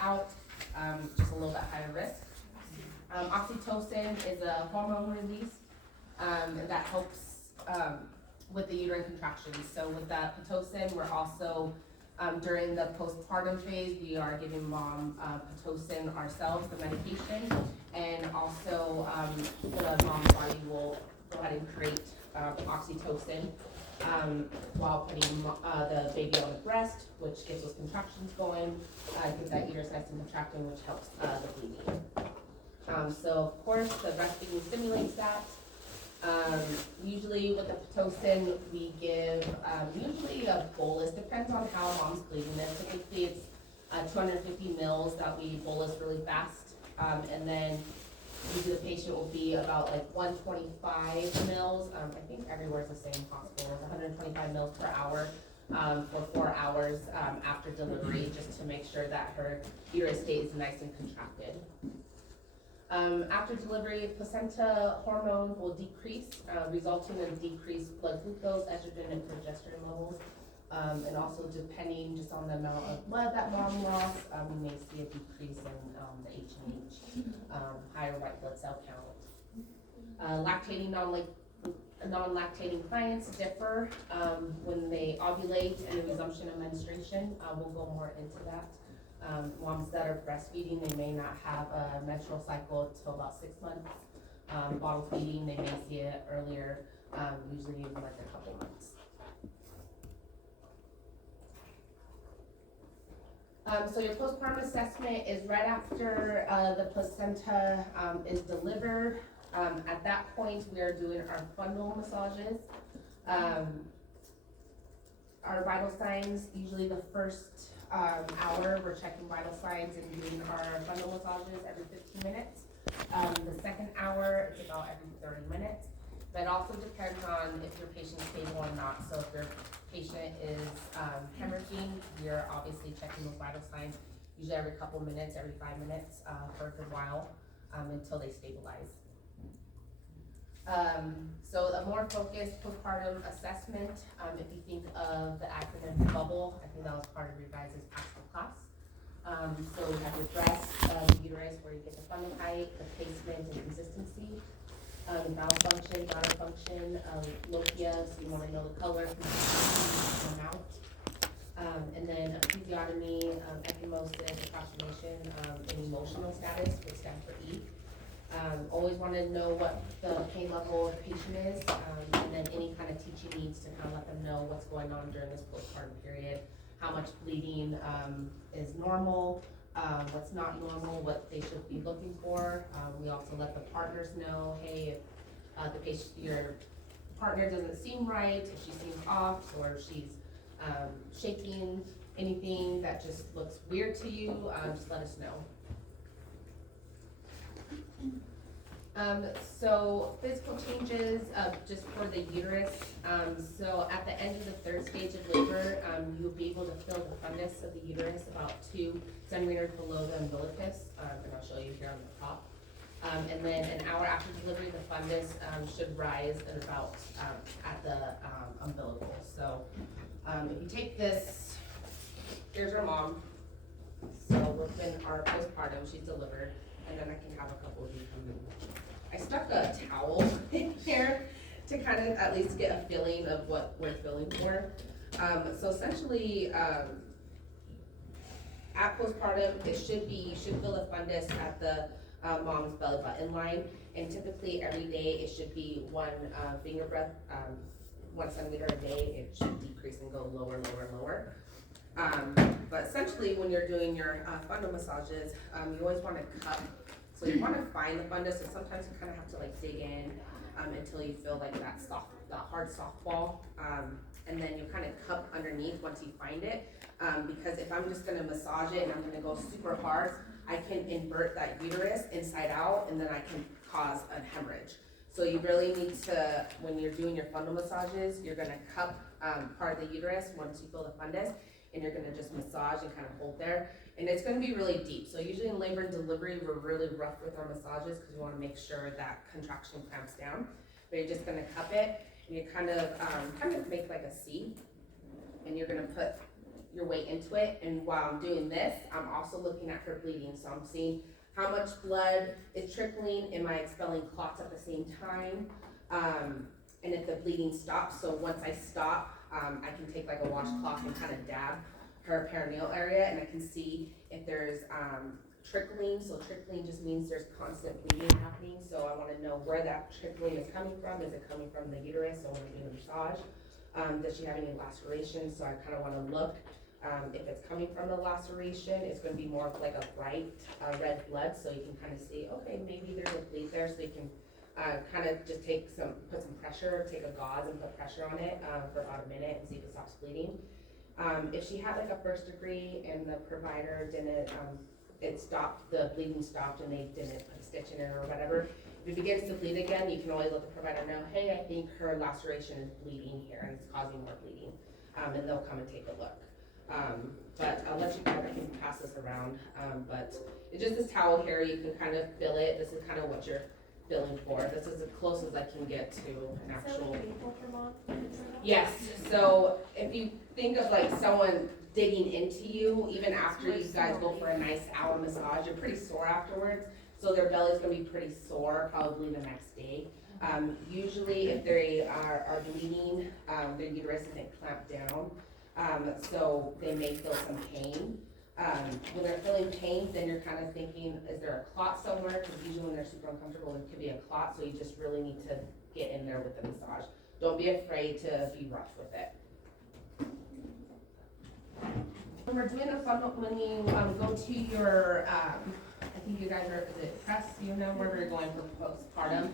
out, just a little bit higher risk. Oxytocin is a hormone release, and that helps with the uterine contractions. So with that Pitocin, we're also, during the postpartum phase, we are giving mom Pitocin ourselves, the medication, and also the mom's body will go ahead and create oxytocin while putting the baby on the breast, which gets those contractions going, gets that uterus nice and contracting, which helps the bleeding. So of course, the breastfeeding stimulates that. Usually with the Pitocin, we give usually a bolus, depends on how mom's bleeding is. Typically it's 250 mils that we bolus really fast. And then usually the patient will be about like 125 mils. I think everywhere is the same hospital, 125 mils per hour for 4 hours after delivery, just to make sure that her uterus stays nice and contracted. After delivery, placenta hormones will decrease, resulting in decreased blood glucose, estrogen, and progesterone levels. And also depending just on the amount of blood that mom lost, we may see a decrease in the H&H, higher white blood cell count. Lactating, non-lactating clients differ when they ovulate and the resumption of menstruation. We'll go more into that. Moms that are breastfeeding, they may not have a menstrual cycle until about 6 months. Bottle feeding, they may see it earlier, usually even like a couple months. So your postpartum assessment is right after the placenta is delivered. At that point, we are doing our fundal massages. Our vital signs, usually the first hour, we're checking vital signs and doing our fundal massages every 15 minutes. The second hour, it's about every 30 minutes. That also depends on if your patient's stable or not. So if your patient is hemorrhaging, we're obviously checking those vital signs, usually every couple minutes, every 5 minutes for a good while until they stabilize. So a more focused postpartum assessment, if you think of the acronym BUBBLE, I think that was part of your guys' pastoral class. So we have your breast, uterus, where you get the fundal height, the placement and consistency, bowel function, bladder function, lochia, so you want to know the color, amount, and then episiotomy, ecchymosis, approximation, and emotional status, which stands for E. Always want to know what the pain level of the patient is, and then any kind of teaching needs to kind of let them know what's going on during this postpartum period, how much bleeding is normal, what's not normal, what they should be looking for. We also let the partners know, hey, if the patient, your partner doesn't seem right, if she seems off, or she's shaking, anything that just looks weird to you, just let us know. So physical changes just for the uterus. So at the end of the third stage of labor, you'll be able to feel the fundus of the uterus about 2 centimeters below the umbilicus, and I'll show you here on the top. And then an hour after delivery, the fundus should rise at about at the umbilical. So if you take this, here's our mom. So within our postpartum, she's delivered, and then I can have a couple of you come in. I stuck a towel in here to kind of at least get a feeling of what we're feeling for. So essentially, at postpartum, you should feel the fundus at the mom's belly button line, and typically every day it should be 1 finger breadth, 1 centimeter a day. It should decrease and go lower, lower, lower. But essentially, when you're doing your fundal massages, you always want to cup. So you want to find the fundus, and sometimes you kind of have to like dig in until you feel like that hard softball, and then you kind of cup underneath once you find it. Because if I'm just going to massage it and I'm going to go super hard, I can invert that uterus inside out, and then I can cause a hemorrhage. So you really need to, when you're doing your fundal massages, you're going to cup part of the uterus once you feel the fundus, and you're going to just massage and kind of hold there. And it's going to be really deep. So usually in labor and delivery, we're really rough with our massages because we want to make sure that contraction clamps down. But you're just going to cup it, and you kind of make like a C, and you're going to put your way into it, and while I'm doing this, I'm also looking at her bleeding. So I'm seeing how much blood is trickling, am I expelling clots at the same time, and if the bleeding stops. So once I stop, I can take like a washcloth and kind of dab her perineal area, and I can see if there's trickling. So trickling just means there's constant bleeding happening. So I want to know where that trickling is coming from. Is it coming from the uterus? So when I'm doing a massage, does she have any lacerations? So I kind of want to look. If it's coming from the laceration, it's going to be more of like a bright red blood. So you can kind of see, okay, maybe there's a bleed there. So you can kind of just put some pressure, take a gauze and put pressure on it for about a minute and see if it stops bleeding. If she had like a first degree and the provider didn't, the bleeding stopped and they didn't put a stitch in it or whatever, if it begins to bleed again, you can always let the provider know, hey, I think her laceration is bleeding here and it's causing more bleeding, and they'll come and take a look. But I'll let you go, I can pass this around, but it's just this towel here, you can kind of feel it. This is kind of what you're feeling for. This is as close as I can get to an actual. Yes, so if you think of like someone digging into you, even after you guys go for a nice hour massage, you're pretty sore afterwards. So their belly's gonna be pretty sore probably the next day. Usually if they are bleeding, their uterus isn't clamped down. So they may feel some pain. When they're feeling pain, then you're kind of thinking, is there a clot somewhere? Because usually when they're super uncomfortable, there could be a clot, so you just really need to get in there with the massage. Don't be afraid to be rough with it. When we're doing a fundal, when you go to your, I think you guys are, is it press, you know, wherever you're going for postpartum,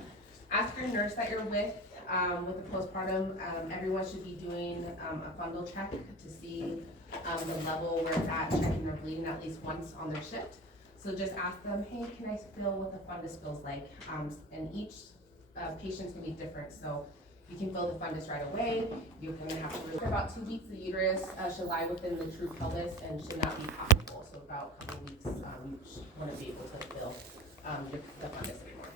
ask your nurse that you're with the postpartum, everyone should be doing a fundal check to see the level where it's at, checking their bleeding at least once on their shift. So just ask them, hey, can I feel what the fundus feels like? And each patient's gonna be different, so you can feel the fundus right away. You're gonna have to, for about 2 weeks, the uterus should lie within the true pelvis and should not be pocketable. So about a couple weeks, you wouldn't be able to feel the fundus anymore.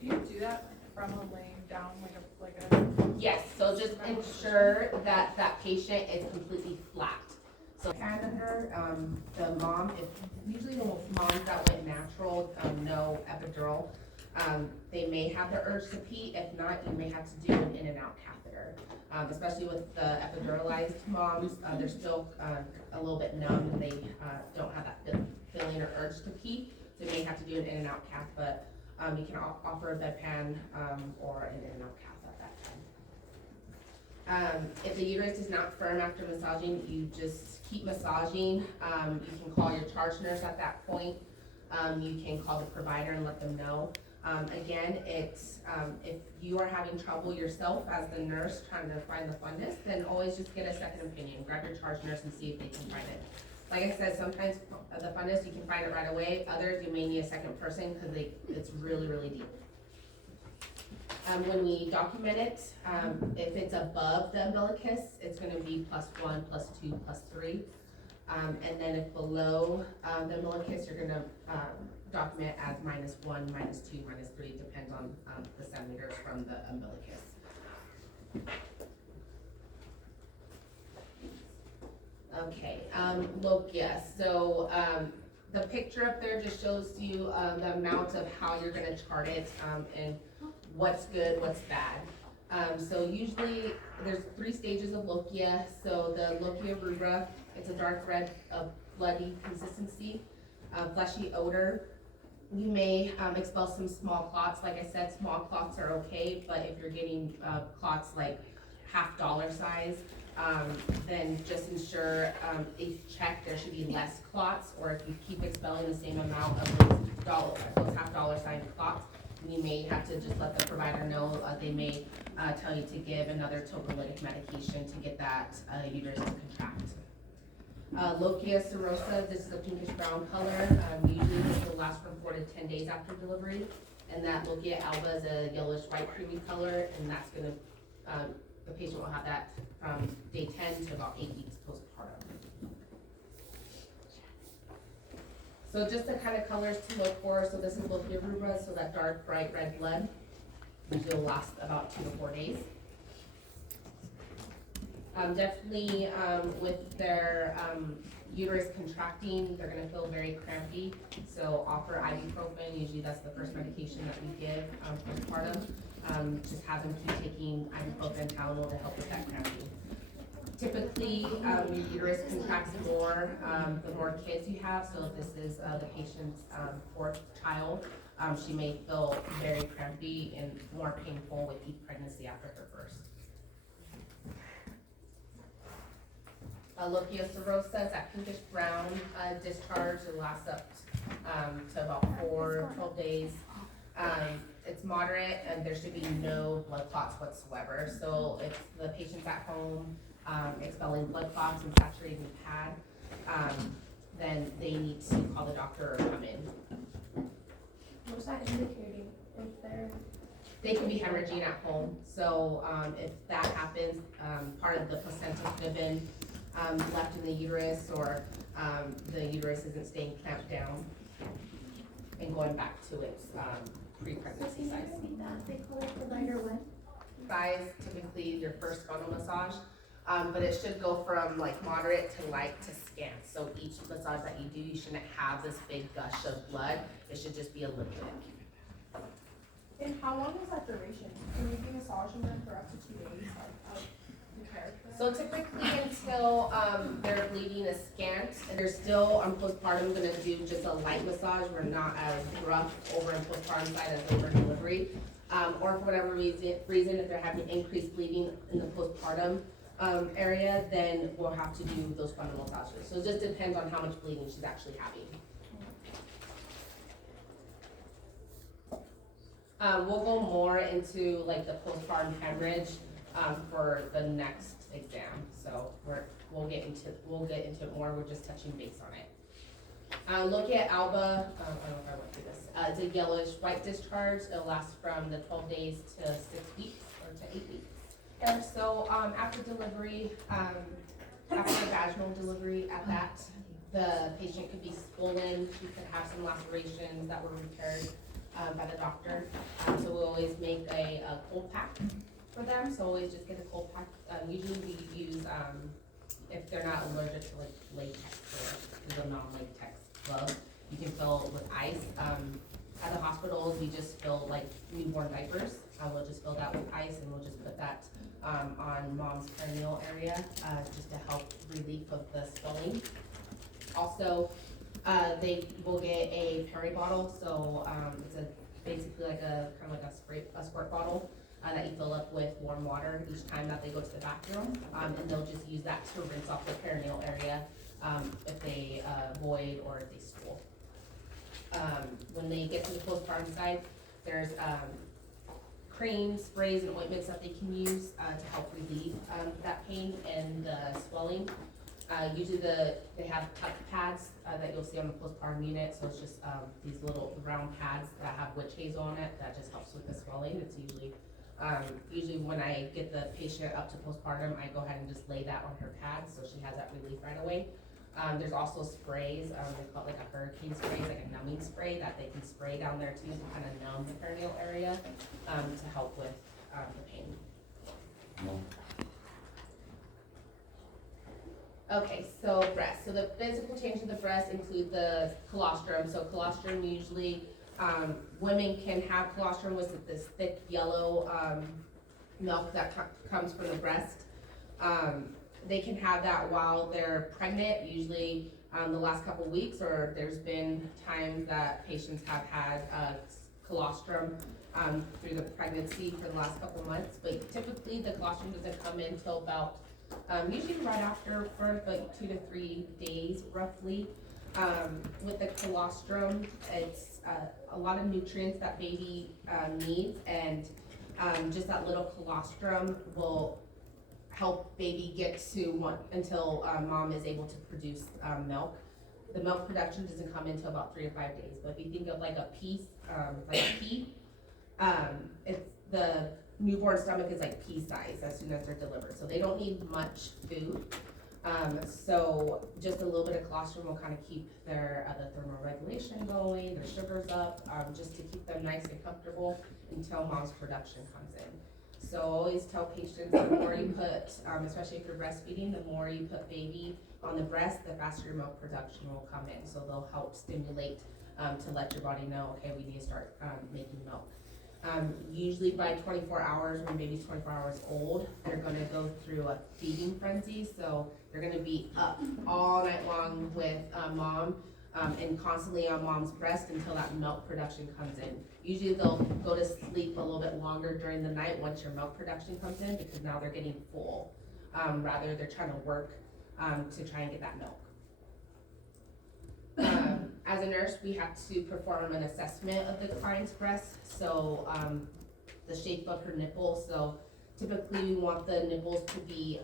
Do you do that from laying down like a? Yes, so just ensure that that patient is completely flat. So Canada, the mom, usually the moms that went natural, no epidural, they may have the urge to pee. If not, you may have to do an in and out catheter. Especially with the epiduralized moms, they're still a little bit numb and they don't have that feeling or urge to pee. So you may have to do an in and out cath, but you can offer a bedpan or an in and out cath at that time. If the uterus is not firm after massaging, you just keep massaging. You can call your charge nurse at that point. You can call the provider and let them know. Again, it's if you are having trouble yourself as the nurse trying to find the fundus, then always just get a second opinion. Grab your charge nurse and see if they can find it. Like I said, sometimes the fundus, you can find it right away. Others, you may need a second person because it's really, really deep. When we document it, if it's above the umbilicus, it's going to be +1, +2, +3. And then if below the umbilicus, you're going to document as -1, -2, -3, depends on the centimeters from the umbilicus. Okay, lochia. So the picture up there just shows you the amount of how you're going to chart it and what's good, what's bad. So usually there's 3 stages of lochia. So the lochia rubra, it's a dark red, bloody consistency, fleshy odor. You may expel some small clots. Like I said, small clots are okay, but if you're getting clots like $half size, then just ensure if you check there should be less clots, or if you keep expelling the same amount of those $half size clots, you may have to just let the provider know. They may tell you to give another tocolytic medication to get that uterus to contract. Lochia serosa, this is a pinkish brown color. Usually this will last from 4 to 10 days after delivery. And that Lochia alba is a yellowish white creamy color, and that's gonna, the patient will have that from day 10 to about 8 weeks postpartum. So just the kind of colors to look for. So this is Lochia rubra, so that dark bright red blood, which will last about 2 to 4 days. Definitely, with their, uterus contracting, they're gonna feel very crampy. So offer ibuprofen, usually that's the first medication that we give, postpartum. Just have them keep taking ibuprofen, Tylenol to help with that cramping. Typically, your uterus contracts more, the more kids you have. So if this is, the patient's, fourth child, she may feel very crampy and more painful with each pregnancy after her first. Lochia serosa is that pinkish brown discharge. It lasts up to about 12 days. It's moderate and there should be no blood clots whatsoever. So if the patient's at home expelling blood clots and saturating the pad, then they need to call the doctor or come in. What's that indicating if they're? They can be hemorrhaging at home. So if that happens, part of the placenta could have been left in the uterus, or the uterus isn't staying clamped down and going back to its pre-pregnancy size. They call it the lighter one. Size, typically your first funnel massage, but it should go from like moderate to light to scant. So each massage that you do, you shouldn't have this big gush of blood. It should just be a little bit. And how long is that duration? Can you be massaging them for up to 2 days, like, of the care? So typically until their bleeding is scant, and they're still on postpartum gonna do just a light massage. We're not as rough over in postpartum side as over in delivery. Or for whatever reason, if they're having increased bleeding in the postpartum area, then we'll have to do those fundamental massages. So it just depends on how much bleeding she's actually having. We'll go more into like the postpartum hemorrhage for the next exam. So we'll get into it more. We're just touching base on it. Look at alba. I don't know if I went through this. It's a yellowish white discharge. It'll last from the 12 days to 6 weeks or to 8 weeks. And so after delivery, after vaginal delivery, at that, the patient could be swollen. She could have some lacerations that were repaired by the doctor. So we always make a cold pack for them. So always just get a cold pack. Usually we use, if they're not allergic to like latex or the non-latex glove, you can fill with ice. At the hospitals, we just fill like newborn diapers. We'll just fill that with ice and we'll just put that on mom's perineal area just to help relief of the swelling. Also, they will get a peri bottle. So it's basically like a kind of like a squirt bottle that you fill up with warm water each time that they go to the bathroom, and they'll just use that to rinse off the perineal area if they void or if they stool. When they get to the postpartum side, there's creams, sprays, and ointments that they can use to help relieve that pain and the swelling. Usually they have tuck pads that you'll see on the postpartum unit. So it's just these little round pads that have witch hazel on it that just helps with the swelling. It's usually when I get the patient up to postpartum, I go ahead and just lay that on her pad so she has that relief right away. There's also sprays, they call it like a hurricane spray, like a numbing spray that they can spray down there too to kind of numb the perineal area to help with the pain. Okay, so breast. So the physical change of the breast include the colostrum. So colostrum usually, women can have colostrum with this thick yellow milk that comes from the breast. They can have that while they're pregnant, usually the last couple weeks, or there's been times that patients have had colostrum through the pregnancy for the last couple months. But typically the colostrum doesn't come in until about usually right after for like 2 to 3 days roughly. With the colostrum, it's a lot of nutrients that baby needs, and just that little colostrum will help baby get to until mom is able to produce milk. The milk production doesn't come until about 3 to 5 days. But if you think of like a piece, like a pea, it's the newborn stomach is like pea size as soon as they're delivered. So they don't need much food. So just a little bit of colostrum will kind of keep their the thermoregulation going, their sugars up, just to keep them nice and comfortable until mom's production comes in. So I always tell patients, the more you put, especially if you're breastfeeding, the more you put baby on the breast, the faster your milk production will come in. So they'll help stimulate to let your body know, okay, we need to start making milk. Usually by 24 hours, when baby's 24 hours old, they're gonna go through a feeding frenzy. So they're gonna be up all night long with mom and constantly on mom's breast until that milk production comes in. Usually they'll go to sleep a little bit longer during the night once your milk production comes in, because now they're getting full. Rather they're trying to work to try and get that milk. As a nurse, we have to perform an assessment of the client's breast. So the shape of her nipple. So typically we want the nipples to be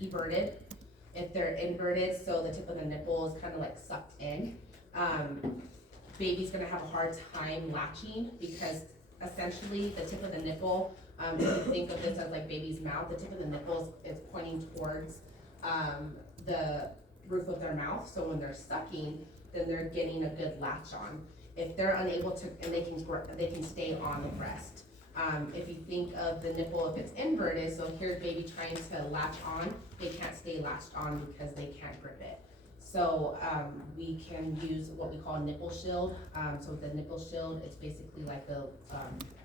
everted. If they're inverted, so the tip of the nipple is kind of like sucked in, baby's gonna have a hard time latching, because essentially the tip of the nipple, if you think of this as like baby's mouth, the tip of the nipple is pointing towards the roof of their mouth. So when they're sucking, then they're getting a good latch on. If they're unable to, and they can stay on the breast. If you think of the nipple, if it's inverted, so here's baby trying to latch on, they can't stay latched on because they can't grip it. So we can use what we call a nipple shield. So with the nipple shield, it's basically like a,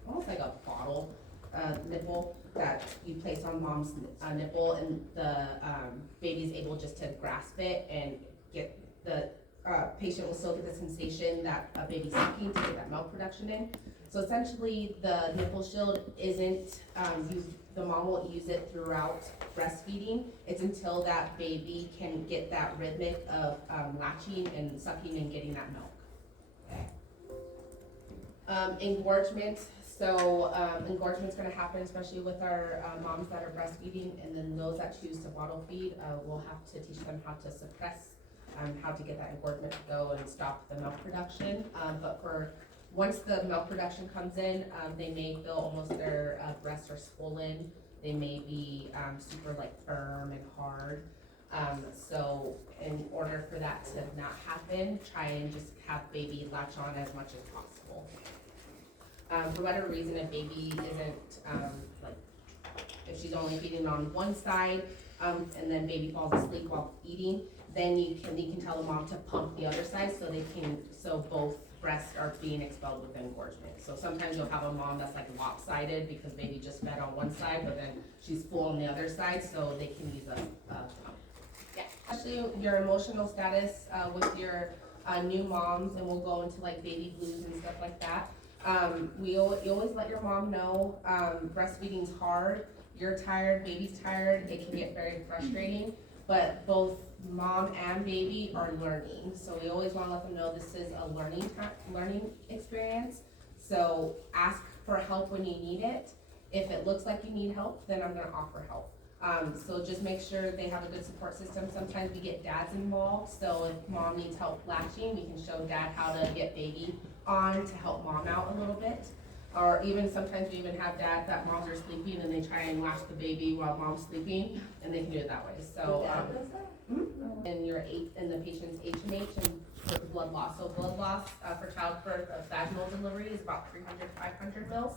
almost like a bottle nipple that you place on mom's nipple, and the baby's able just to grasp it and get the patient will still get the sensation that a baby's sucking to get that milk production in. So essentially, the nipple shield isn't the mom will use it throughout breastfeeding. It's until that baby can get that rhythmic of latching and sucking and getting that milk. Okay. Engorgement. So engorgement's going to happen, especially with our moms that are breastfeeding, and then those that choose to bottle feed, we'll have to teach them how to suppress, how to get that engorgement to go and stop the milk production. But for once the milk production comes in, they may feel almost their breasts are swollen. They may be super like firm and hard. So in order for that to not happen, try and just have baby latch on as much as possible. For whatever reason, if baby isn't like, if she's only feeding on one side, and then baby falls asleep while eating, then you can tell the mom to pump the other side so both breasts are being expelled with engorgement. So sometimes you'll have a mom that's like lopsided because baby just fed on one side, but then she's full on the other side, so they can use a pump. Yeah, especially your emotional status with your new moms, and we'll go into like baby blues and stuff like that. You always let your mom know breastfeeding's hard, you're tired, baby's tired, it can get very frustrating, but both mom and baby are learning. So we always want to let them know this is a learning experience. So ask for help when you need it. If it looks like you need help, then I'm going to offer help. So just make sure they have a good support system. Sometimes we get dads involved. So if mom needs help latching, we can show dad how to get baby on to help mom out a little bit. Or even sometimes we even have dads that moms are sleeping and they try and latch the baby while mom's sleeping, and they can do it that way. So and the patient's H&H and for blood loss. So blood loss for childbirth of vaginal delivery is about 300 to 500 mils.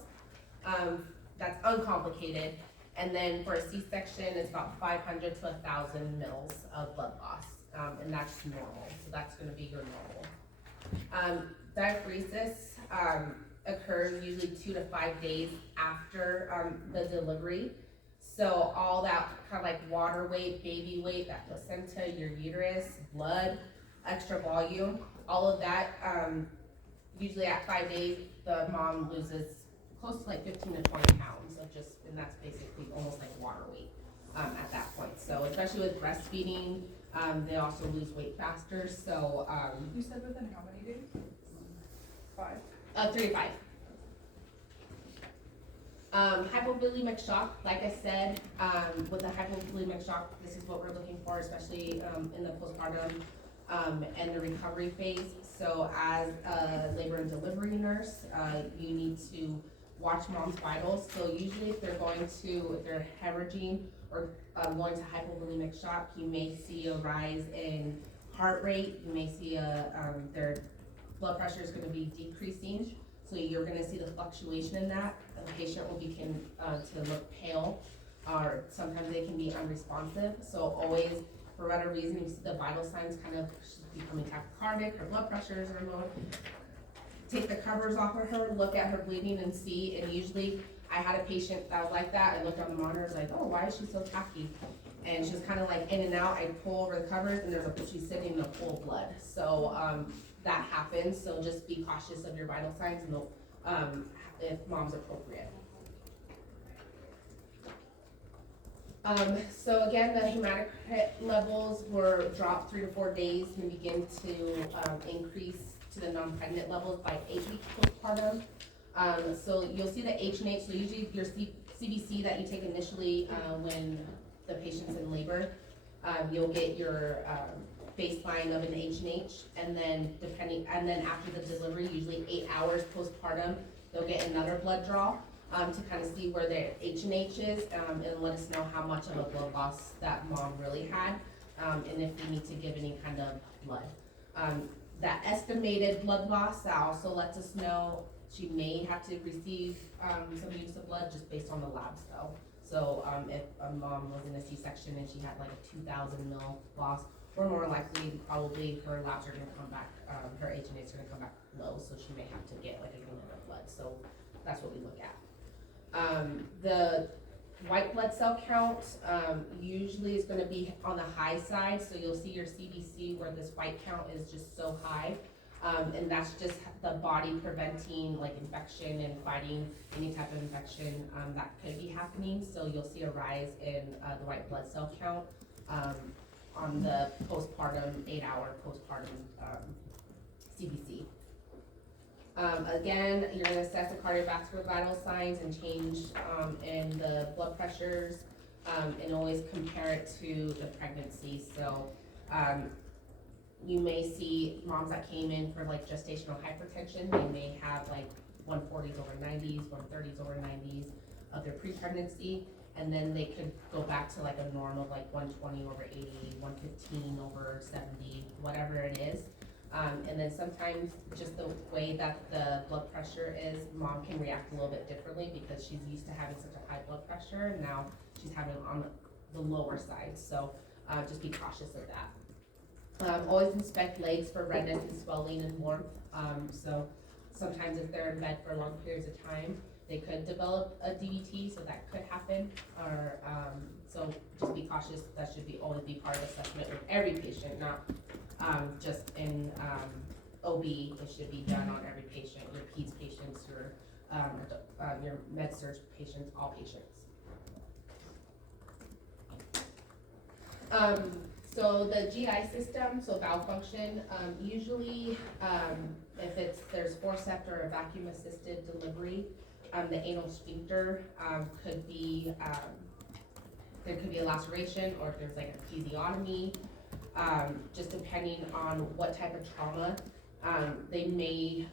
That's uncomplicated. And then for a C-section, it's about 500 to 1,000 mils of blood loss, and that's normal. So that's going to be your normal. Diaphoresis occurs usually 2 to 5 days after the delivery. So all that kind of like water weight, baby weight, that placenta, your uterus, blood, extra volume, all of that, usually at 5 days, the mom loses close to like 15 to 20 pounds of just, and that's basically almost like water weight at that point. So especially with breastfeeding, they also lose weight faster. So you said within how many days? 5. 3 to 5. Hypovolemic shock, like I said, with the hypovolemic shock, this is what we're looking for, especially in the postpartum and the recovery phase. So as a labor and delivery nurse, you need to watch mom's vitals. So usually if they're hemorrhaging or going to hypovolemic shock, you may see a rise in heart rate. You may see their blood pressure is going to be decreasing. So so you're gonna see the fluctuation in that. The patient will begin to look pale, or sometimes they can be unresponsive. So always, for whatever reason, you see the vital signs kind of becoming tachycardic, her blood pressures are low. Take the covers off of her, look at her bleeding and see, and usually I had a patient that was like that. I looked on the monitors like, oh, why is she so tachy? And she's kind of like in and out. I pull over the covers and she's sitting in a pool of blood. So that happens. So just be cautious of your vital signs and if mom's appropriate. So again, the hematocrit levels were dropped 3 to 4 days and begin to increase to the non-pregnant levels by 8 weeks postpartum. So you'll see the H&H, so usually your CBC that you take initially when the patient's in labor, you'll get your baseline of an H&H, and then after the delivery, usually 8 hours postpartum, they'll get another blood draw to kind of see where their H&H is and let us know how much of a blood loss that mom really had, and if we need to give any kind of blood. That estimated blood loss, that also lets us know she may have to receive some use of blood just based on the labs though. So if a mom was in a C-section and she had like a 2,000 mil loss, or more likely probably her labs are gonna come back, her H&H is gonna come back low, so she may have to get like a unit of blood. So that's what we look at. The white blood cell count usually is gonna be on the high side, so you'll see your CBC where this white count is just so high. And that's just the body preventing like infection and fighting any type of infection that could be happening. So you'll see a rise in the white blood cell count on the postpartum, 8-hour postpartum CBC. Again, you're gonna assess the cardiovascular vital signs and change in the blood pressures and always compare it to the pregnancy. So you may see moms that came in for like gestational hypertension, they may have like 140s over 90s, 130s over 90s of their pre-pregnancy, and then they could go back to like a norm of like 120 over 80, 115 over 70, whatever it is. And then sometimes just the way that the blood pressure is, mom can react a little bit differently because she's used to having such a high blood pressure, and now she's having it on the lower side. So just be cautious of that. Always inspect legs for redness and swelling and warmth. So sometimes if they're in bed for long periods of time, they could develop a DVT, so that could happen. Or so just be cautious. That should always be part of assessment with every patient, not just in OB. It should be done on every patient, your peds patients, your med-surg patients, all patients. So the GI system, so bowel function, usually if there's forceps or a vacuum assisted delivery, the anal sphincter could be, there could be a laceration, or if there's like a episiotomy, just depending on what type of trauma, they may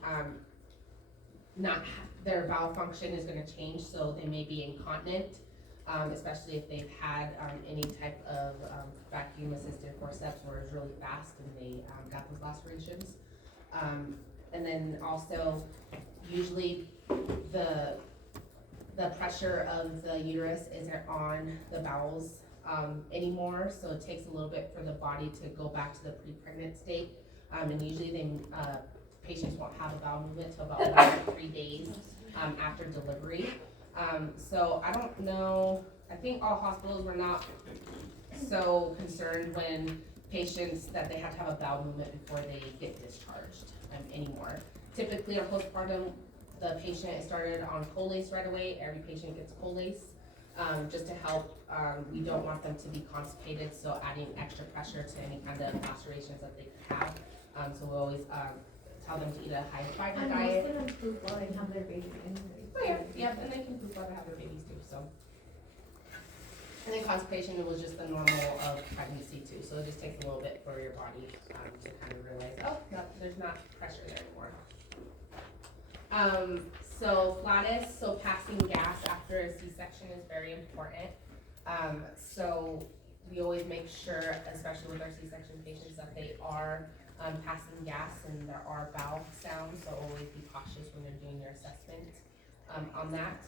their bowel function is gonna change, so they may be incontinent. Especially if they've had any type of vacuum assisted forceps where it's really fast and they got those lacerations. And then also usually the pressure of the uterus isn't on the bowels anymore, so it takes a little bit for the body to go back to the pre-pregnant state. And usually patients won't have a bowel movement until about 1 to 3 days after delivery. So I don't know, I think all hospitals were not so concerned when patients that they have to have a bowel movement before they get discharged anymore. Typically on postpartum, the patient is started on Colace right away. Every patient gets Colace just to help. We don't want them to be constipated, so adding extra pressure to any kind of lacerations that they could have. So we always tell them to eat a high fiber diet. And most of them poop while they have their baby anyway. Oh yeah, yeah, and they can poop while they have their babies too, so. And then constipation was just the normal of pregnancy too, so it just takes a little bit for your body to kind of realize, oh, no, there's not pressure there anymore. So flatus, so passing gas after a C-section is very important. So we always make sure, especially with our C-section patients, that they are passing gas, and there are bowel sounds, so always be cautious when you're doing your assessment, on that.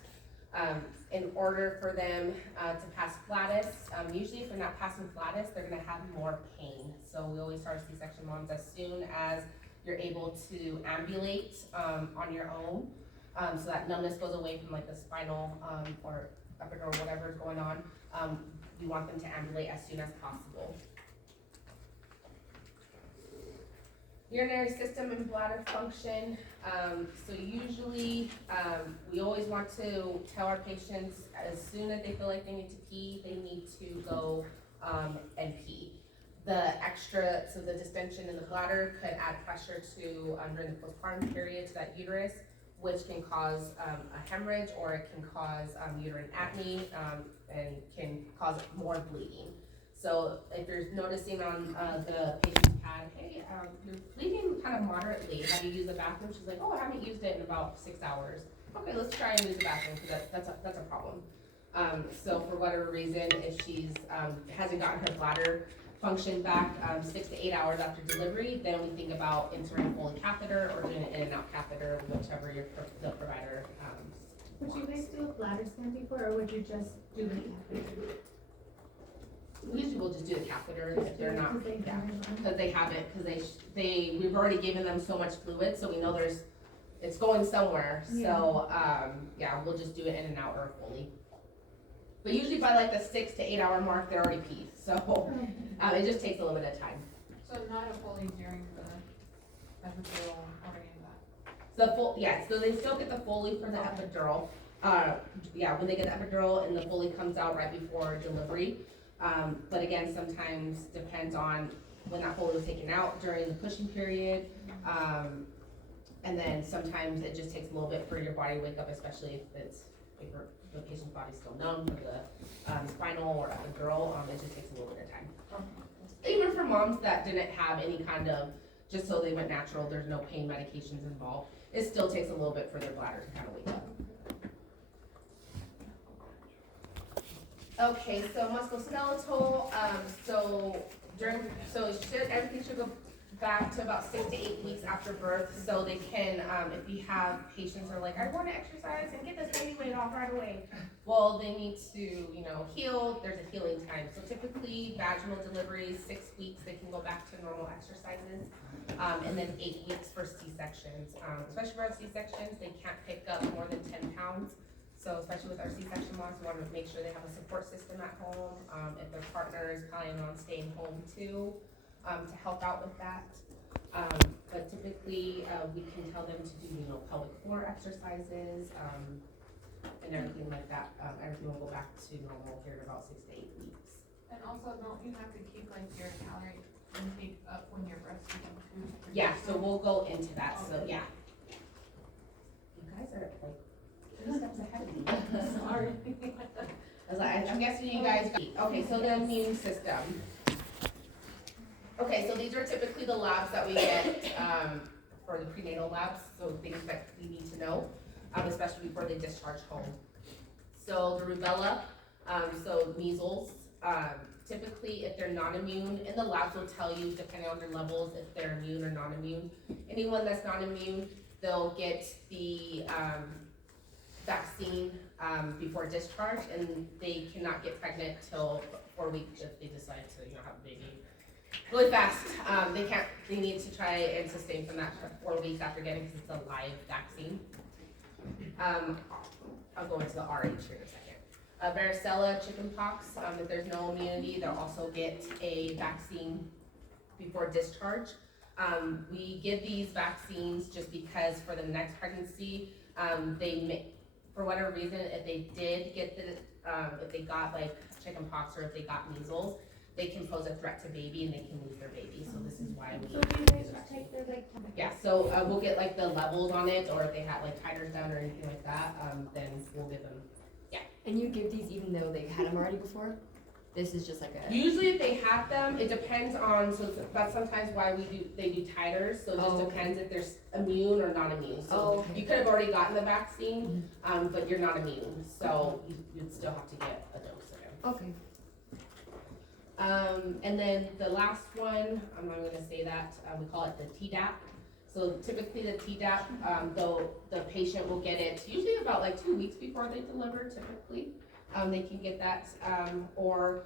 In order for them, to pass flatus, usually if they're not passing flatus, they're gonna have more pain. So we always start C-section moms as soon as you're able to ambulate, on your own, so that numbness goes away from like the spinal, or epidural, whatever's going on. You want them to ambulate as soon as possible. Urinary system and bladder function. So usually, we always want to tell our patients as soon as they feel like they need to pee, they need to go and pee. So the distension in the bladder could add pressure to, during the postpartum period, to that uterus, which can cause a hemorrhage, or it can cause uterine atony, and can cause more bleeding. So if you're noticing on the patient's pad, hey, you're bleeding kind of moderately, have you used the bathroom? She's like, oh, I haven't used it in about 6 hours. Okay, let's try and use the bathroom, because that's a problem. So for whatever reason, if she's hasn't gotten her bladder function back 6 to 8 hours after delivery, then we think about inserting Foley catheter or doing an in and out catheter, whichever the provider Would you guys do a bladder scan before, or would you just do the catheter? Usually we'll just do the catheter if they're not, Because they yeah, have it on. because they haven't, because we've already given them so much fluid, so we know it's going somewhere. So, yeah, we'll just do it in and out or fully. But usually by like the 6 to 8 hour mark, they're already peed, so it just takes a little bit of time. So not a Foley during the epidural or any of that? The full, yeah, so they still get the Foley for the epidural. Yeah, when they get the epidural and the Foley comes out right before delivery. But again, sometimes depends on when that Foley was taken out during the pushing period. And then sometimes it just takes a little bit for your body to wake up, especially if the patient's body's still numb for the spinal or epidural. It just takes a little bit of time. Even for moms that didn't have any kind of, just so they went natural, there's no pain medications involved, it still takes a little bit for their bladder to kind of wake up. Okay, so musculoskeletal, everything should go back to about 6 to 8 weeks after birth, so they can, if you have patients who are like, I want to exercise and get this baby weight off right away, well, they need to, heal. There's a healing time. So typically, vaginal deliveries, 6 weeks, they can go back to normal exercises, and then 8 weeks for C-sections. Especially for C-sections, they can't pick up more than 10 pounds. So especially with our C-section moms, we want to make sure they have a support system at home. If their partner is planning on staying home too, to help out with that. But typically, we can tell them to do, pelvic floor exercises, and everything like that. Everything will go back to normal here in about 6 to 8 weeks. And also, don't you have to keep like your calorie intake up when you're breastfeeding too? Yeah, so we'll go into that. So yeah. You guys are like 3 steps ahead of me. Sorry. I was like, I'm guessing you guys. Okay, so the immune system. Okay, so these are typically the labs that we get for the prenatal labs, so things that we need to know, especially before they discharge home. So the rubella, so measles, typically if they're non-immune, and the labs will tell you, depending on their levels, if they're immune or non-immune. Anyone that's non-immune, they'll get the vaccine before discharge, and they cannot get pregnant till 4 weeks if they decide to have a baby really fast. They need to try and sustain from that 4 weeks after getting, because it's a live vaccine. I'll go into the RH here in a second. Varicella, chickenpox, if there's no immunity, they'll also get a vaccine before discharge. We give these vaccines just because for the next pregnancy, for whatever reason, if they did get if they got like chickenpox or if they got measles, they can pose a threat to baby and they can lose their baby. So this is why we. So do you guys just take their Yeah, so we'll get like the levels on it, or if they have like titers done or anything like that, then we'll give them. Yeah. And you give these even though they've had them already before? This is just like a. Usually, if they have them, it depends on. So that's sometimes why they do titers. So it just depends if they're immune or not immune. So you could have already gotten the vaccine, but you're not immune, so you'd still have to get a dose again. Okay. And then the last one, I'm not gonna say that, we call it the TDAP. So typically the TDAP, though the patient will get it usually about like 2 weeks before they deliver typically. They can get that, or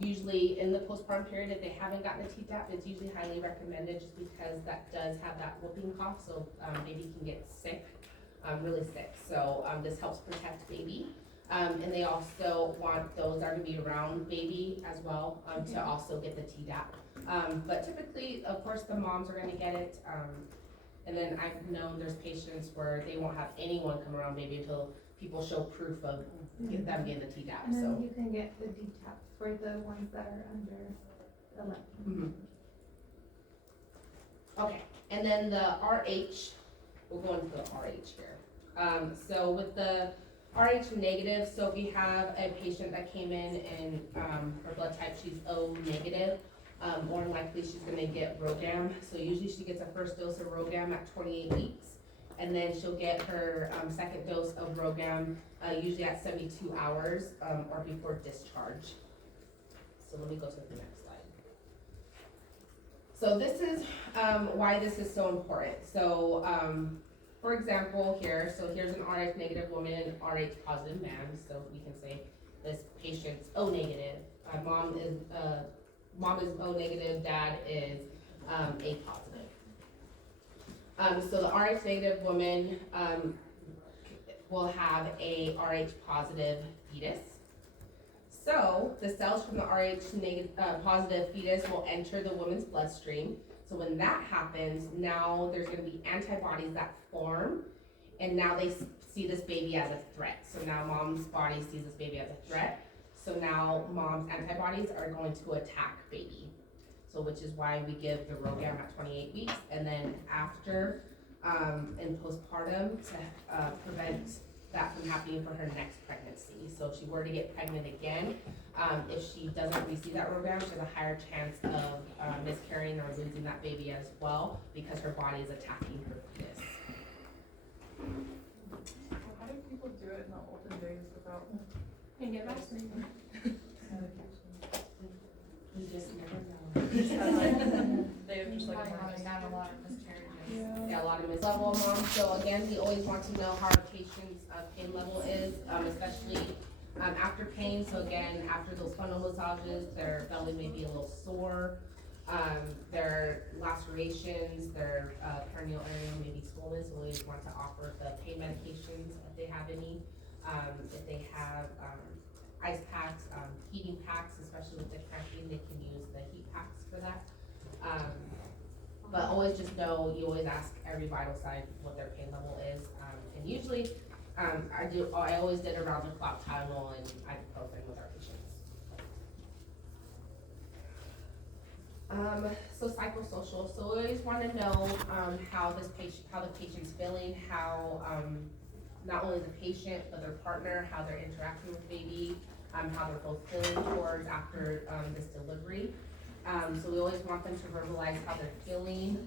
usually in the postpartum period, if they haven't gotten a TDAP, it's usually highly recommended just because that does have that whooping cough, so baby can get sick, really sick. So this helps protect baby. And they also want those that are gonna be around baby as well, to also get the TDAP. But typically, of course, the moms are gonna get it. And then I've known there's patients where they won't have anyone come around baby until people show proof of them getting the TDAP, And so. then you can get the DTaP for the ones that are under 11. Okay, and then the RH, we'll go into the RH here. So with the RH negative, so if you have a patient that came in and her blood type, she's O negative, more than likely she's gonna get RhoGAM. So usually she gets a first dose of RhoGAM at 28 weeks, and then she'll get her second dose of RhoGAM usually at 72 hours or before discharge. So let me go to the next slide. So this is why this is so important. So for example here, so here's an RH negative woman and RH positive man. So we can say this patient's O negative. Mom is O negative, dad is A positive. So the RH negative woman will have a RH positive fetus. So the cells from the RH negative, positive fetus will enter the woman's bloodstream. So when that happens, now there's gonna be antibodies that form, and now they see this baby as a threat. So now mom's body sees this baby as a threat. So now mom's antibodies are going to attack baby. So which is why we give the RhoGAM at 28 weeks, and then after, in postpartum to prevent that from happening for her next pregnancy. So if she were to get pregnant again, if she doesn't receive that RhoGAM, she has a higher chance of miscarrying or losing that baby as well, because her body is attacking her fetus. Well, how do people do it in the olden days without? And get vaccinated. We just never know. They have just like. Probably had a lot of miscarriages. Yeah, a lot of miss level of moms. So again, we always want to know how our patient's pain level is, especially after pain. So again, after those funnel massages, their belly may be a little sore. Their lacerations, their perineal area may be swollen. So we always want to offer the pain medications if they have any. If they have ice packs, heating packs, especially with the cramping, they can use the heat packs for that. But always just know, you always ask every vital sign what their pain level is. And usually, I always did around the clock Tylenol and ibuprofen with our patients. So psychosocial, so we always want to know how the patient's feeling, how not only the patient but their partner, how they're interacting with baby, how they're both feeling towards after this delivery. So we always want them to verbalize how they're feeling.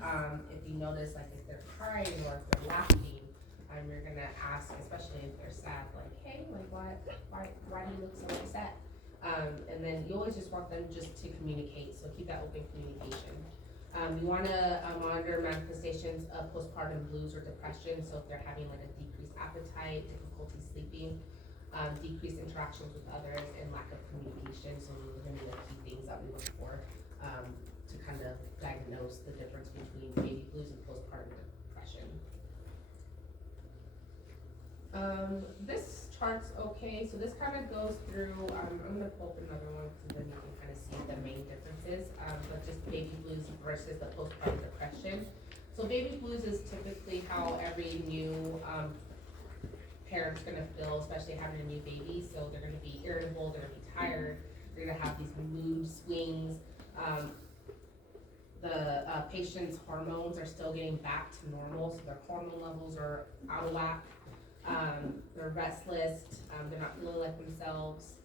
If you notice, like if they're crying or if they're laughing, you're gonna ask, especially if they're sad, like, hey, like why do you look so upset? And then you always just want them just to communicate, so keep that open communication. You wanna monitor manifestations of postpartum blues or depression, so if they're having like a decreased appetite, difficulty sleeping, decreased interactions with others, and lack of communication. So those are gonna be the key things that we look for to kind of diagnose the difference between baby blues and postpartum depression. This chart's okay, so this kind of goes through, I'm gonna pull up another one so then you can kind of see the main differences, but just baby blues versus the postpartum depression. So baby blues is typically how every new parent's gonna feel, especially having a new baby. So they're gonna be irritable, they're gonna be tired, they're gonna have these mood swings. The patient's hormones are still getting back to normal, so their hormone levels are out of whack. They're restless, they're not feeling like themselves.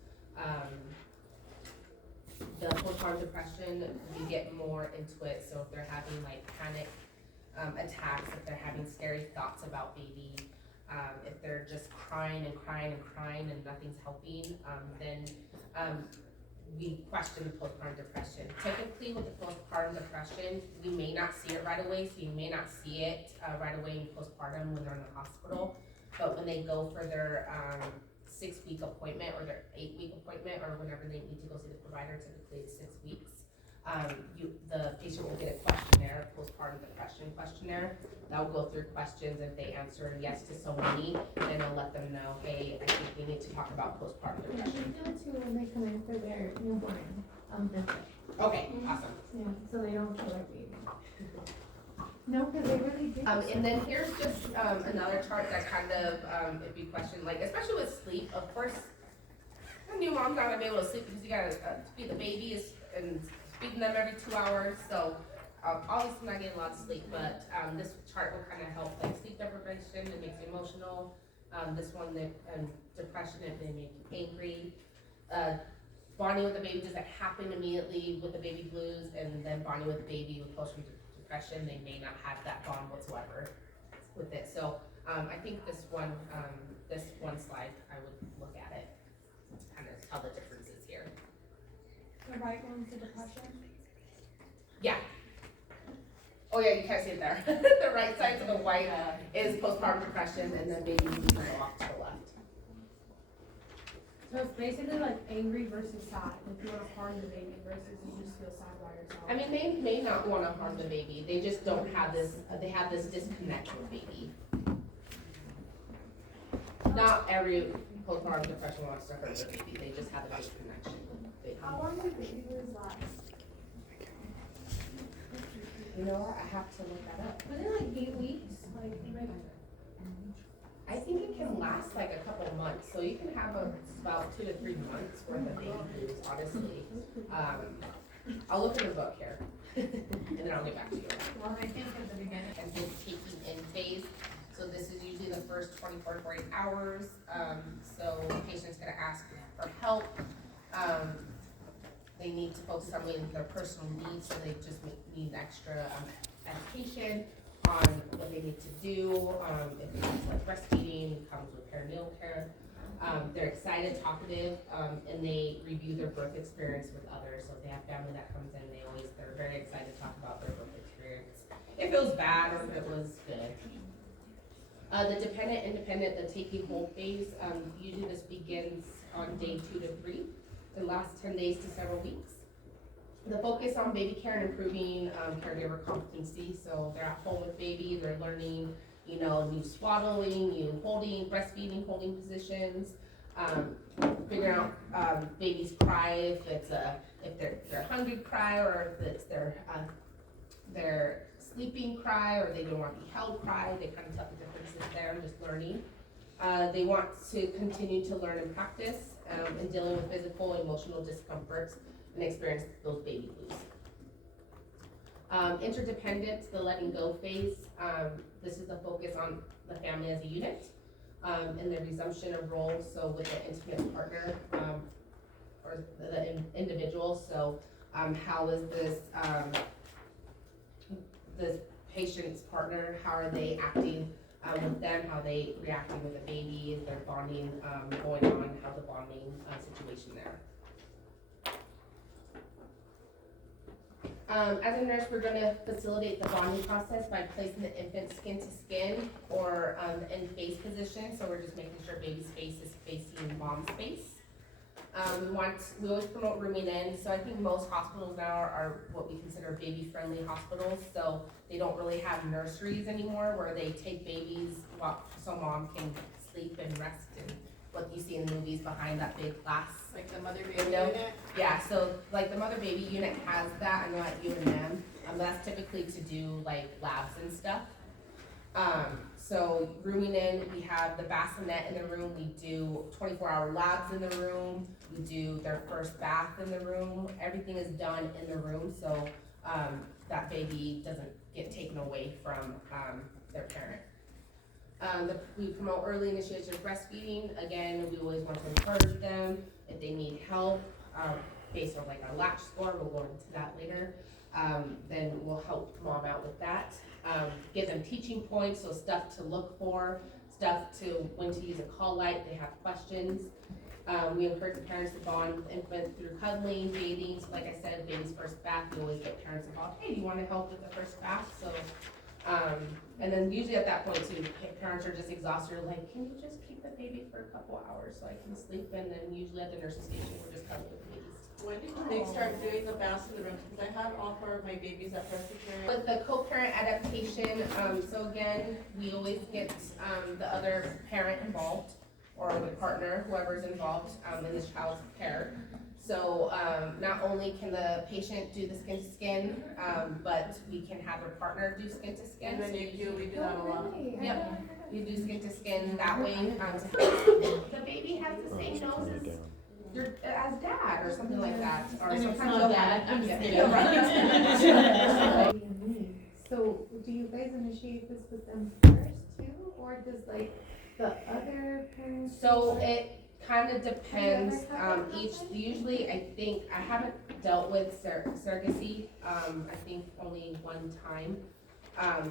The postpartum depression, we get more into it, so if they're having like panic attacks, if they're having scary thoughts about baby, if they're just crying and crying and crying and nothing's helping, then we question the postpartum depression. Typically with the postpartum depression, we may not see it right away, so you may not see it right away in postpartum when they're in the hospital. But when they go for their 6-week appointment or their 8-week appointment, or whenever they need to go see the provider, typically it's 6 weeks, the patient will get a questionnaire, a postpartum depression questionnaire. That'll go through questions. If they answer yes to so many, then it'll let them know, hey, I think we need to talk about postpartum Yeah, depression. we do it too when they come in for their newborn, visit. Okay, awesome. Yeah, so they don't feel like baby. No, cause they really do. And then here's just another chart that kind of, if you question, like, especially with sleep, of course, a new mom's not gonna be able to sleep because you gotta feed the babies and feeding them every 2 hours, so obviously not getting a lot of sleep, but this chart will kind of help, like, sleep deprivation, it makes you emotional. This one, depression, it may make you angry. Bonding with the baby doesn't happen immediately with the baby blues, and then bonding with the baby with postpartum depression, they may not have that bond whatsoever with it. So I think this one slide, I would look at it, kind of tell the differences here. The right one's the depression. Yeah. Oh yeah, you can't see it there. The right side to the white is postpartum depression, and then baby blues go off to the left. So it's basically like angry versus sad, if you wanna harm the baby versus you just feel sad by yourself. I mean, they may not want to harm the baby. They just don't have this. They have this disconnect with baby. Not every postpartum depression wants to hurt their baby. They just have a disconnection with baby. How long do baby blues last? You know what? I have to look that up. Was it like 8 weeks? Like I think it can last like a couple of months. So you can have about 2 to 3 months worth of baby blues, honestly. I'll look in the book here, and then I'll get back to you. Well, I think at the beginning, And then taking in phase. So this is usually the first 24 to 48 hours. So the patient's gonna ask for help. They need to focus on meeting their personal needs, so they just need extra education on what they need to do. If it comes like breastfeeding, it comes with perinatal care. They're excited, talkative, and they review their birth experience with others. So if they have family that comes in, they're very excited to talk about their birth experience. If it was bad or if it was good. The dependent, independent, the taking hold phase, usually this begins on day 2 to 3. It lasts 10 days to several weeks. The focus on baby care and improving caregiver competency. So they're at home with baby, they're learning, new swaddling, new holding, breastfeeding, holding positions, figuring out baby's cry, if they're hungry cry, or if it's their sleeping cry, or they don't want to be held cry. They kind of tell the differences there and just learning. They want to continue to learn and practice in dealing with physical and emotional discomforts and experience those baby blues. Interdependence, the letting go phase. This is the focus on the family as a unit and the resumption of roles. So with the intimate partner or the individual. So how is this patient's partner? How are they acting with them? How are they reacting with the baby? Is there bonding going on? How's the bonding situation there? As a nurse, we're going to facilitate the bonding process by placing the infant skin to skin or in face position. So we're just making sure baby's face is facing mom's face. We always promote rooming in. So I think most hospitals now are what we consider baby-friendly hospitals. So they don't really have nurseries anymore where they take babies so mom can sleep and rest and what you see in the movies behind that big glass. like the mother baby window. unit. Yeah, so like the mother baby unit has that. I know at UNM, that's typically to do like labs and stuff. So rooming in, we have the bassinet in the room. We do 24-hour labs in the room. We do their first bath in the room. Everything is done in the room, so that baby doesn't get taken away from their parent. We promote early initiation of breastfeeding. Again, we always want to encourage them if they need help based on like our latch score. We'll go into that later. Then we'll help mom out with that. Give them teaching points, so stuff to look for, stuff to when to use a call light. They have questions. We encourage the parents to bond with the infant through cuddling, bathing. So like I said, baby's first bath, we always get parents involved. Hey, do you want to help with the first bath? So, and then usually at that point too, parents are just exhausted, like, can you just keep the baby for a couple hours so I can sleep? And then usually at the nurse's station, we're just cuddling with the babies. When did they start doing the baths in the room? Because I had all four of my babies at breast care. With the co-parent adaptation, so again, we always get, the other parent involved, or the partner, whoever's involved, in this child's care. So, not only can the patient do the skin to skin, but we can have a partner do skin to skin. And then we do that a lot. Yep, you do skin to skin that way, the baby has the same nose as dad, or something like that, or And it's sometimes not they'll dad, have- I'm just Yeah, kidding. right. So do you guys initiate this with them first too, or does like the other parents? So it kind of depends, usually I think, I haven't dealt with surrogacy, I think only one time.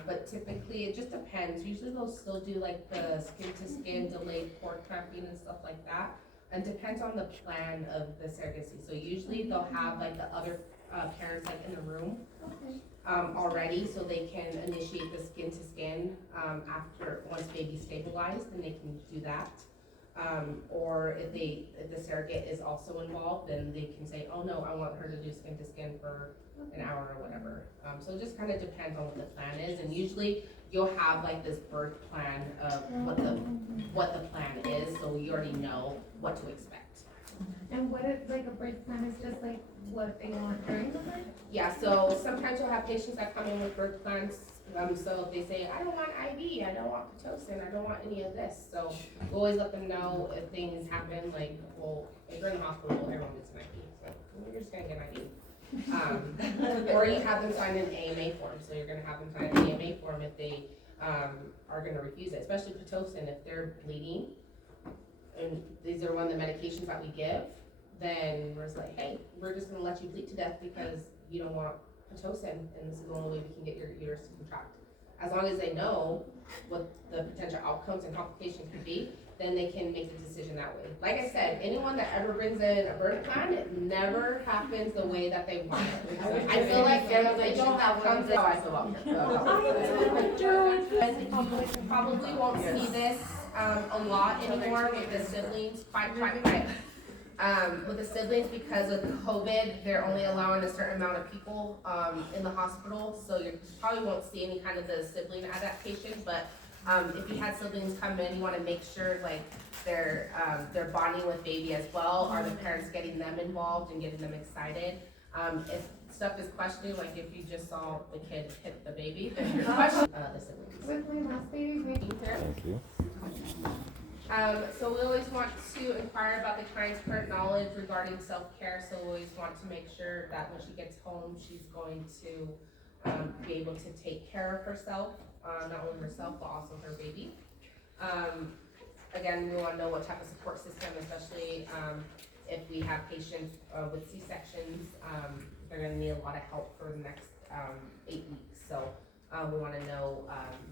But typically it just depends, usually they'll still do like the skin to skin, delayed cord clamping and stuff like that. And depends on the plan of the surrogacy, so usually they'll have like the other, parents like in the room. Okay. Already, so they can initiate the skin to skin, once baby's stabilized, then they can do that. Or if the surrogate is also involved, then they can say, oh no, I want her to do skin to skin for an hour or whatever. So it just kind of depends on what the plan is, and usually you'll have like this birth plan of what the plan is, so you already know what to expect. And what if like a birth plan is just like what they want during the birth? Yeah, so sometimes you'll have patients that come in with birth plans, so if they say, I don't want IV, I don't want Pitocin, I don't want any of this, so we always let them know if things happen, like, well, if you're in the hospital, everyone gets an IV, so you're just gonna get an IV. Or you have them sign an AMA form, so you're gonna have them sign an AMA form if they, are gonna refuse it, especially Pitocin, if they're bleeding, and these are one of the medications that we give, then we're just like, hey, we're just gonna let you bleed to death because you don't want Pitocin, and this is the only way we can get your uterus to contract. As long as they know what the potential outcomes and complications could be, then they can make the decision that way. Like I said, anyone that ever brings in a birth plan, it never happens the way that they want it. I feel like sterilization that comes in, how I feel about it. You probably won't see this, a lot anymore with the siblings, quite. With the siblings, because of COVID, they're only allowing a certain amount of people, in the hospital, so you probably won't see any kind of the sibling adaptation, but, if you had siblings come in, you wanna make sure, like, they're bonding with baby as well, are the parents getting them involved and getting them excited? If stuff is questioning, like if you just saw the kid hit the baby, then you're questioning, the siblings. With my last baby, making Thank you. So we always want to inquire about the client's current knowledge regarding self-care, so we always want to make sure that when she gets home, she's going to, be able to take care of herself, not only herself, but also her baby. Again, we wanna know what type of support system, especially, if we have patients, with C-sections, they're gonna need a lot of help for the next, 8 weeks, so, we wanna know,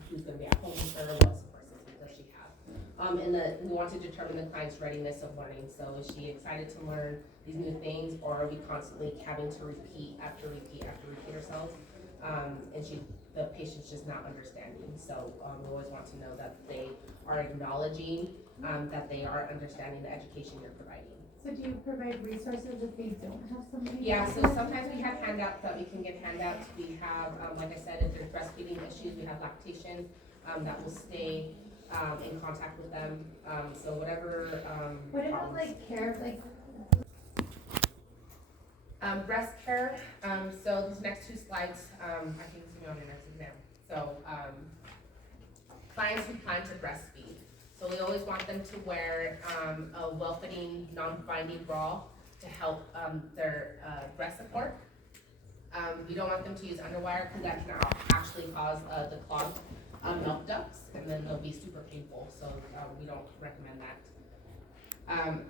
who's gonna be at home with her, what support system does she have. And we want to determine the client's readiness of learning, so is she excited to learn these new things, or are we constantly having to repeat after repeat after repeat ourselves? And the patient's just not understanding, so, we always want to know that they are acknowledging, that they are understanding the education you're providing. So do you provide resources if they don't have somebody? Yeah, so sometimes we have handouts that we can give handouts, we have, like I said, if there's breastfeeding issues, we have lactation, that will stay, in contact with them, so whatever, What about problems. like care, like Breast care, so these next two slides, I can see on your next exam. So, clients who plan to breastfeed. So we always want them to wear, a well-fitting, non-binding bra to help, their, breast support. We don't want them to use underwire because that can actually cause, the clogged, milk ducts, and then they'll be super painful, so, we don't recommend that.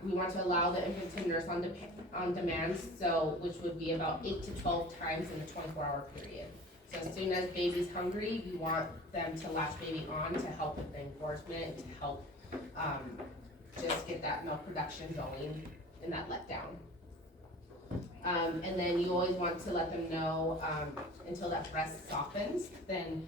We want to allow the infant to nurse on demand, so, which would be about 8 to 12 times in the 24-hour period. So as soon as baby's hungry, we want them to latch baby on to help with the engorgement, to help, just get that milk production going in that letdown. And then you always want to let them know, until that breast softens, then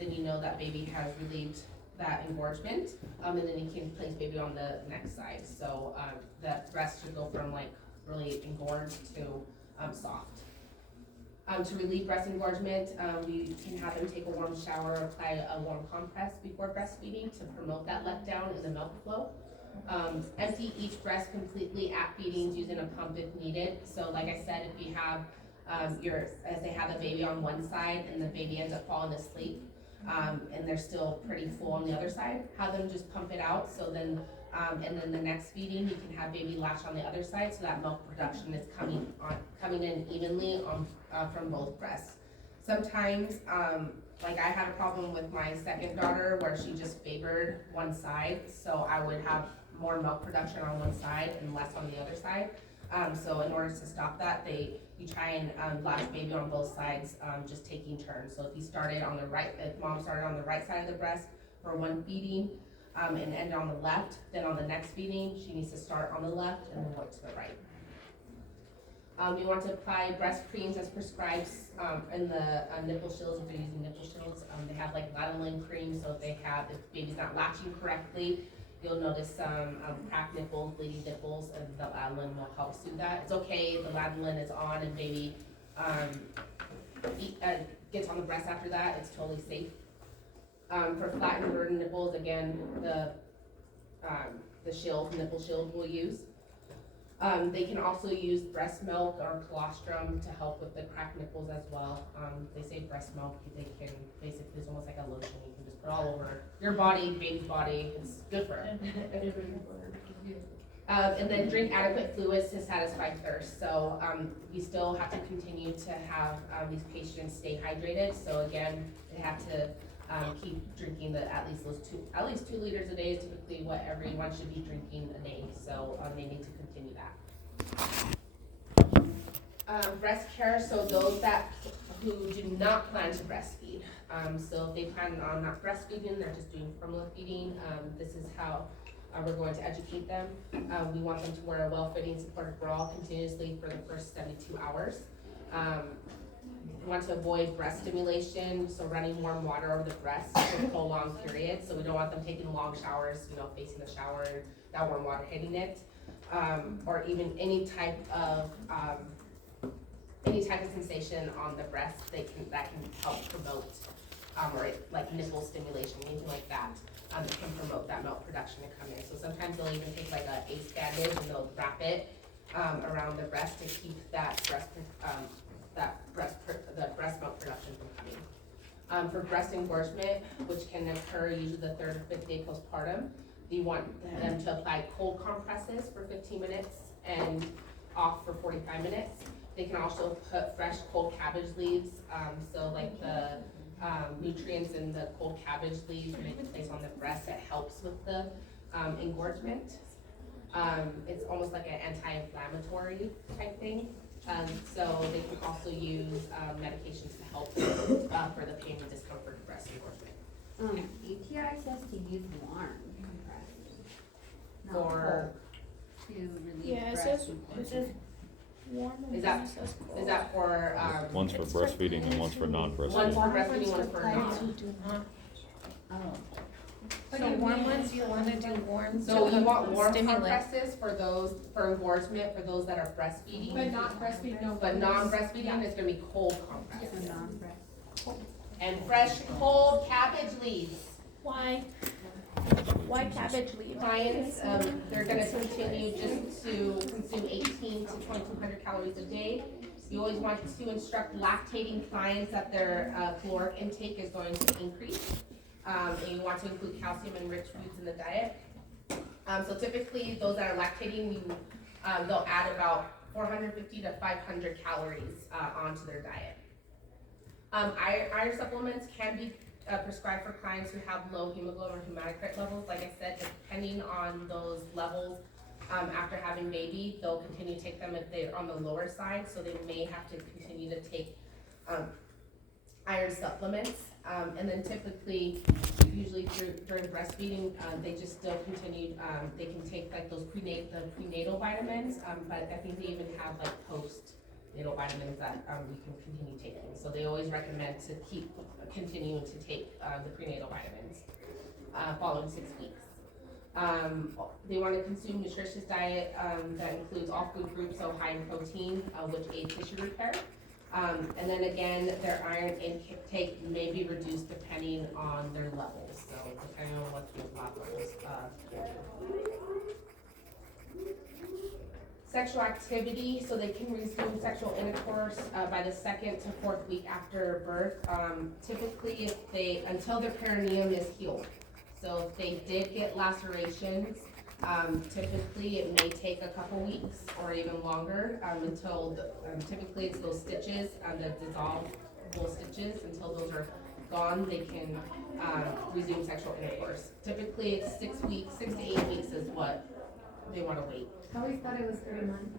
you know that baby has relieved that engorgement, and then you can place baby on the next side. So, that breast should go from like really engorged to, soft. To relieve breast engorgement, we can have them take a warm shower, apply a warm compress before breastfeeding to promote that letdown in the milk flow. Empty each breast completely at feedings using a pump if needed. So like I said, if you have, as they have a baby on one side and the baby ends up falling asleep, and they're still pretty full on the other side, have them just pump it out, so then, and then the next feeding, you can have baby latch on the other side, so that milk production is coming in evenly from both breasts. Sometimes, like I had a problem with my second daughter where she just favored one side, so I would have more milk production on one side and less on the other side. So in order to stop that, you try and latch baby on both sides, just taking turns. So if you started on the right, if mom started on the right side of the breast for one feeding, and ended on the left, then on the next feeding, she needs to start on the left and then work to the right. You want to apply breast creams as prescribed in the nipple shields if they're using nipple shields. They have like lanolin cream, so if baby's not latching correctly, you'll notice some cracked nipples, bleeding nipples, and the lanolin will help soothe that. It's okay if the lanolin is on and baby gets on the breast after that, it's totally safe. For flat and burden nipples, again, the nipple shield we'll use. They can also use breast milk or colostrum to help with the cracked nipples as well. They say breast milk, they can basically, it's almost like a lotion, you can just put all over your body, baby's body, it's good for it. And then drink adequate fluids to satisfy thirst. So we still have to continue to have these patients stay hydrated. So again, they have to keep drinking at least 2 liters a day is typically what everyone should be drinking a day. So they need to continue that. Breast care, so those who do not plan to breastfeed. So if they plan on not breastfeeding, they're just doing formula feeding, this is how we're going to educate them. We want them to wear a well-fitting supportive bra continuously for the first 72 hours. We want to avoid breast stimulation, so running warm water over the breast for prolonged periods. So we don't want them taking long showers, facing the shower and that warm water hitting it. Or even any type of sensation on the breast that can help promote, or like nipple stimulation, anything like that, that can promote that milk production to come in. So sometimes they'll even take like a ACE bandage and they'll wrap it around the breast to keep that breast milk production from coming. For breast engorgement, which can occur usually the 3rd or 5th day postpartum, you want them to apply cold compresses for 15 minutes and off for 45 minutes. They can also put fresh cold cabbage leaves, so like the nutrients in the cold cabbage leaves when they place on the breast, it helps with the engorgement. It's almost like an anti-inflammatory type thing. So they can also use medications to help for the pain and discomfort of breast engorgement. ATI says to use warm compressors. not For, cold, to relieve Yeah, it breast says, it engorgement. says warm and Is then that- it says cold. is that for, One's for It's for breastfeeding and one's for one's non-breastfeeding. for breastfeeding, one's for clients non? who do not. Oh, So warm ones, you wanna do warm. So to you want warm stimulate. compresses for engorgement, for those that are breastfeeding? But not breastfeed, no. But non-breastfeeding is gonna be cold so compresses. non-breast. And fresh cold cabbage leaves. Why? Why cabbage leaves? Clients, they're gonna continue just to consume 18 to 2,200 calories a day. You always want to instruct lactating clients that their caloric intake is going to increase. And you want to include calcium-enriched foods in the diet. So typically, those that are lactating, they'll add about 450 to 500 calories onto their diet. Iron supplements can be prescribed for clients who have low hemoglobin or hematocrit levels. Like I said, depending on those levels after having baby, they'll continue to take them if they're on the lower side, so they may have to continue to take iron supplements. And then typically, usually through during breastfeeding, they just still continued, they can take like those prenatal vitamins, but I think they even have like postnatal vitamins that, we can continue taking. So they always recommend to keep continuing to take, the prenatal vitamins, following 6 weeks. They want to consume nutritious diet, that includes all food groups, so high in protein, which aid tissue repair. And then again, their iron intake may be reduced depending on their levels, so depending on what the levels. Sexual activity, so they can resume sexual intercourse by the 2nd to 4th week after birth. Typically, until their perineum is healed. So if they did get lacerations, typically it may take a couple weeks or even longer until, typically it's those stitches, the dissolvable stitches, until those are gone, they can resume sexual intercourse. Typically it's 6 weeks, 6 to 8 weeks is what they want to wait. I always thought it was 3 months.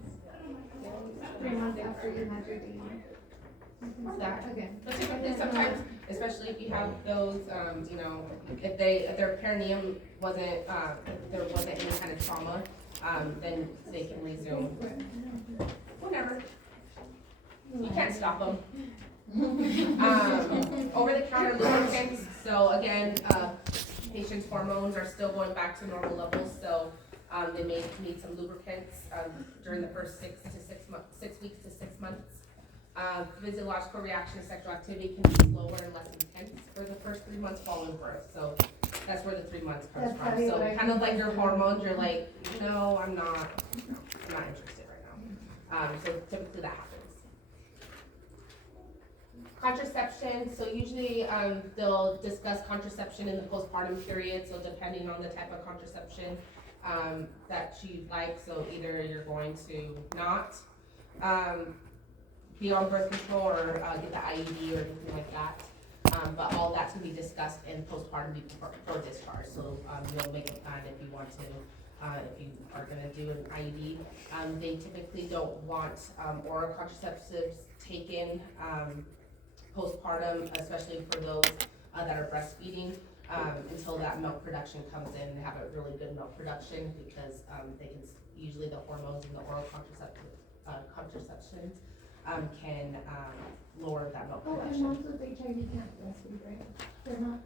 3 months after you had your baby. That- Okay. But typically sometimes, especially if you have those, you know, if their perineum wasn't, if there wasn't any kind of trauma, then they can resume whenever. You can't stop them. Over-the-counter lubricants, so again, patients' hormones are still going back to normal levels, so they may need some lubricants during the first 6 weeks to 6 months. Physiological reaction to sexual activity can be slower and less intense for the first 3 months following birth. So that's where the 3 months comes That's from. probably So what I kind of like your consider. hormones, you're like, no, I'm not interested right now. So typically that happens. Contraception, so usually they'll discuss contraception in the postpartum period, so depending on the type of contraception that you'd like, so either you're going to not be on birth control or get the IUD or anything like that. But all that's gonna be discussed in postpartum before discharge, so you'll make a plan if you want to, if you are gonna do an IUD. They typically don't want oral contraceptives taken postpartum, especially for those that are breastfeeding, until that milk production comes in and have a really good milk production, because they can, usually the hormones in the oral contraceptions can lower that milk Oh, and production. moms with HIV can't breastfeed, right? They're not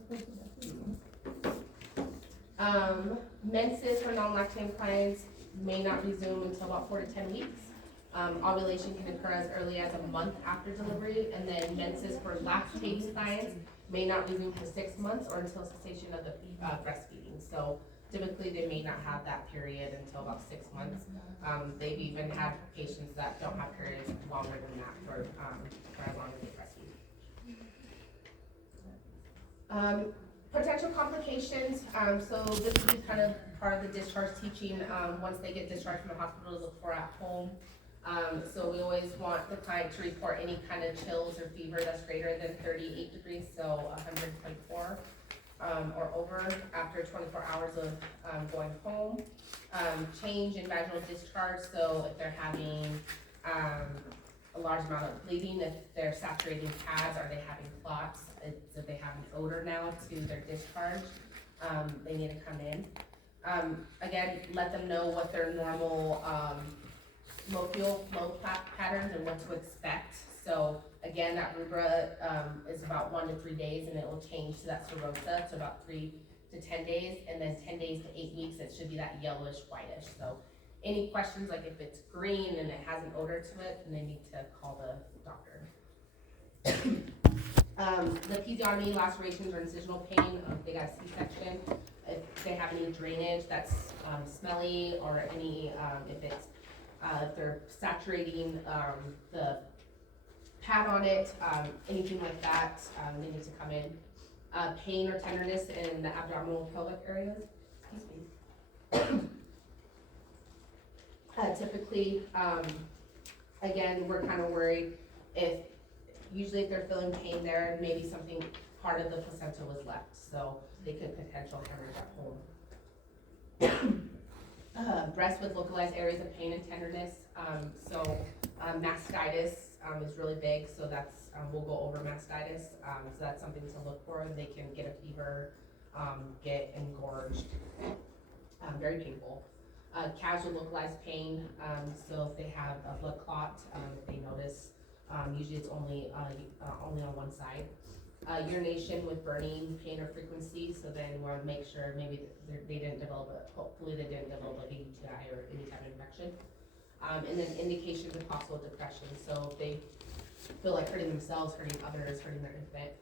supposed to breastfeed. Menses for non-lactating clients may not resume until about 4 to 10 weeks. Ovulation can occur as early as a month after delivery, and then menses for lactating clients may not resume for 6 months or until cessation of the breastfeeding. So typically they may not have that period until about 6 months. They've even had patients that don't have periods longer than that for as long as they breastfeed. Potential complications, so this will be kind of part of the discharge teaching, once they get discharged from the hospital to look for at home. So we always want the client to report any kind of chills or fever that's greater than 38 degrees, so 124 or over after 24 hours of going home. Change in vaginal discharge, so if they're having a large amount of bleeding, if they're saturating pads, are they having clots, if they have an odor now to their discharge, they need to come in. Again, let them know what their normal lochial flow patterns and what to expect. So again, that rubra is about 1 to 3 days, and it will change to that serosa, so about 3 to 10 days, and then 10 days to 8 weeks, it should be that yellowish, whitish. So any questions, like if it's green and it has an odor to it, then they need to call the doctor. The episiotomy, lacerations, or incisional pain, they got a C-section. If they have any drainage that's smelly, or any, if they're saturating the pad on it, anything like that, they need to come in. Pain or tenderness in the abdominal pelvic areas, excuse me. Typically, again, we're kind of worried usually if they're feeling pain there, maybe something, part of the placenta was left, so they could potential hemorrhage at home. Breast with localized areas of pain and tenderness, so mastitis is really big, so that's, we'll go over mastitis, so that's something to look for. They can get a fever get engorged. Very painful. Casual localized pain, so if they have a blood clot, if they notice, usually it's only on one side. Urination with burning, pain or frequency, so then we wanna make sure maybe they didn't develop hopefully they didn't develop like a UTI or any type of infection. And then indications of possible depression, so if they feel like hurting themselves, hurting others, hurting their infant,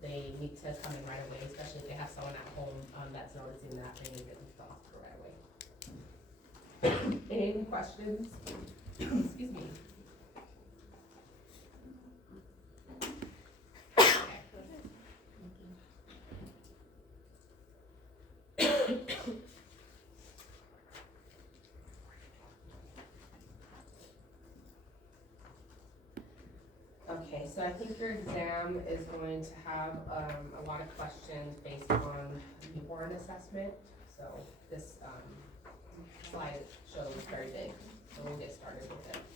they need to come in right away, especially if they have someone at home, that's noticing that, they need to get them to the hospital right away. Any questions? Excuse me. Okay, so I think your exam is going to have, a lot of questions based on newborn assessment. So this, slide shows very big, so we'll get started with it.